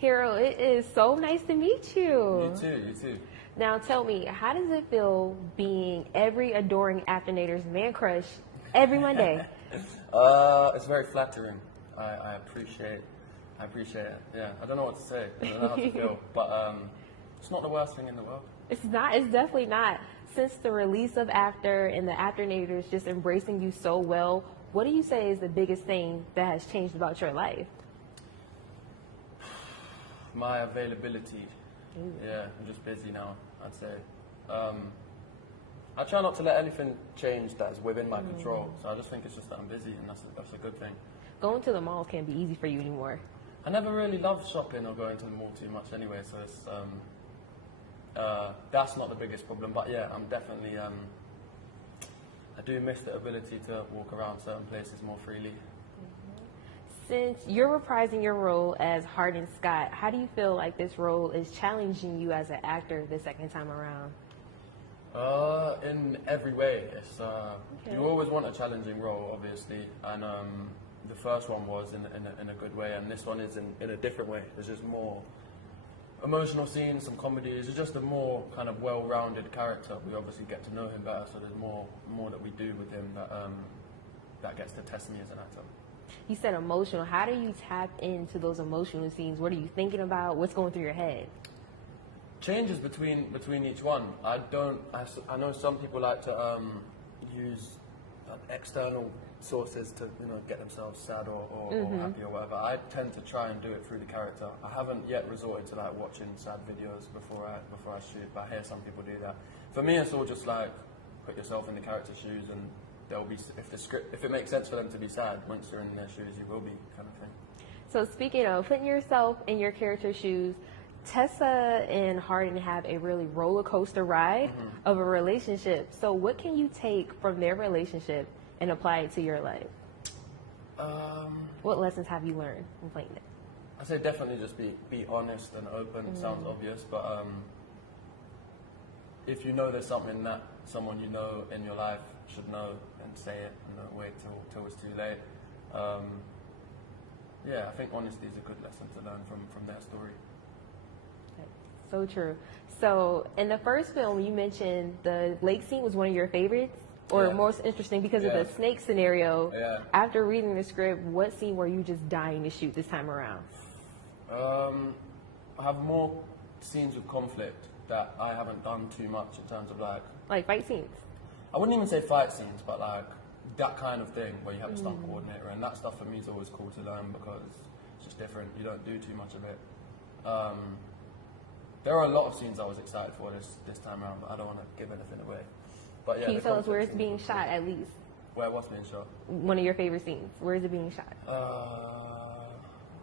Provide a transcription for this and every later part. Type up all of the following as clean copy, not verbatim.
Harold, it is so nice to meet you. You too, you too. Now tell me, how does it feel being every adoring Afternator's man crush every Monday? It's very flattering. I appreciate it. Yeah, I don't know what to say. I don't know how to feel, but it's not the worst thing in the world. It's not. It's definitely not. Since the release of After and the Afternators just embracing you so well, what do you say is the biggest thing that has changed about your life? My availability. Yeah, I'm just busy now, I'd say. I try not to let anything change that is within my control, so I just think it's just that I'm busy, and that's a good thing. Going to the malls can't be easy for you anymore. I never really loved shopping or going to the mall too much anyway, so it's, that's not the biggest problem. But yeah, I'm definitely, I do miss the ability to walk around certain places more freely. Since you're reprising your role as Hardin Scott, how do you feel like this role is challenging you as an actor the second time around? In every way. It's, you always want a challenging role, obviously, and the first one was in a good way, and this one is in a different way. There's just more emotional scenes, some comedies. It's just a more kind of well-rounded character. We obviously get to know him better, so there's more that we do with him that gets to test me as an actor. You said emotional. How do you tap into those emotional scenes? What are you thinking about? What's going through your head? Changes between each one. I know some people like to use external sources to get themselves sad or happy or whatever. I tend to try and do it through the character. I haven't yet resorted to like watching sad videos before I shoot, but I hear some people do that. For me, it's all just like put yourself in the character's shoes, and there'll be if it makes sense for them to be sad, once you're in their shoes, you will be, kind of thing. So speaking of putting yourself in your character's shoes, Tessa and Hardin have a really roller coaster ride of a relationship. So what can you take from their relationship and apply it to your life? What lessons have you learned from playing it? I say definitely just be honest and open. It sounds obvious, but if you know there's something that someone you know in your life should know, then say it and don't wait till it's too late. Yeah, I think honesty is a good lesson to learn from their story. So true. So in the first film, you mentioned the lake scene was one of your favorites or most interesting because of the snake scenario. Yeah. After reading the script, what scene were you just dying to shoot this time around? I have more scenes with conflict that I haven't done too much in terms of like fight scenes. I wouldn't even say fight scenes, but like that kind of thing where you have a stunt coordinator, and that stuff for me is always cool to learn because it's just different. You don't do too much of it. There are a lot of scenes I was excited for this time around, but I don't want to give anything away. But yeah, can you tell us where it's being shot at least? Where what's being shot? One of your favorite scenes. Where is it being shot? What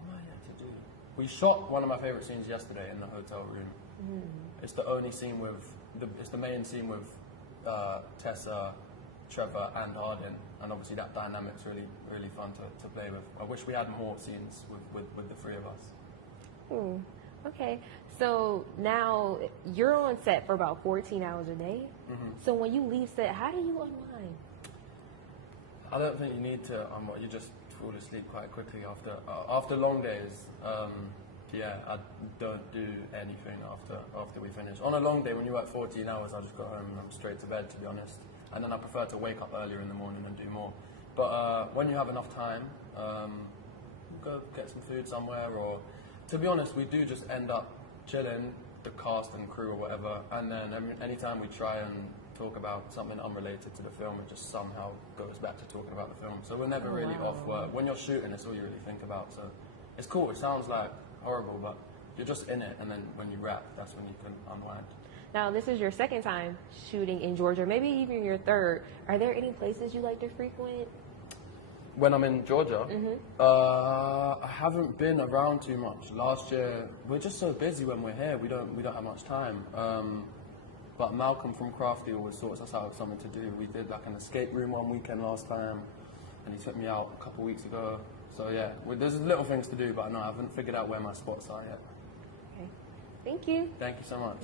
am I yet to do? We shot one of my favorite scenes yesterday in the hotel room. It's the only scene it's the main scene with Tessa, Trevor, and Hardin, and obviously that dynamic's really fun to play with. I wish we had more scenes with the three of us. Okay, so now you're on set for about 14 hours a day. So when you leave set, how do you unwind? I don't think you need to unwind. You just fall asleep quite quickly after long days. Yeah, I don't do anything after we finish. On a long day, when you work 14 hours, I just go home and I'm straight to bed, to be honest. And then I prefer to wake up earlier in the morning and do more. But when you have enough time, go get some food somewhere, or to be honest, we do just end up chilling, the cast and crew or whatever, and then anytime we try and talk about something unrelated to the film, it just somehow goes back to talking about the film. So we're never really off work. When you're shooting, it's all you really think about. So it's cool. It sounds like horrible, but you're just in it, and then when you wrap, that's when you can unwind. Now, this is your second time shooting in Georgia, maybe even your third. Are there any places you like to frequent? When I'm in Georgia, I haven't been around too much. Last year, we're just so busy when we're here. We don't have much time. But Malcolm from Crafty always sorts us out with something to do. We did like an escape room one weekend last time, and he took me out a couple weeks ago. So yeah, there's little things to do, but no, I haven't figured out where my spots are yet. Okay. Thank you. Thank you so much.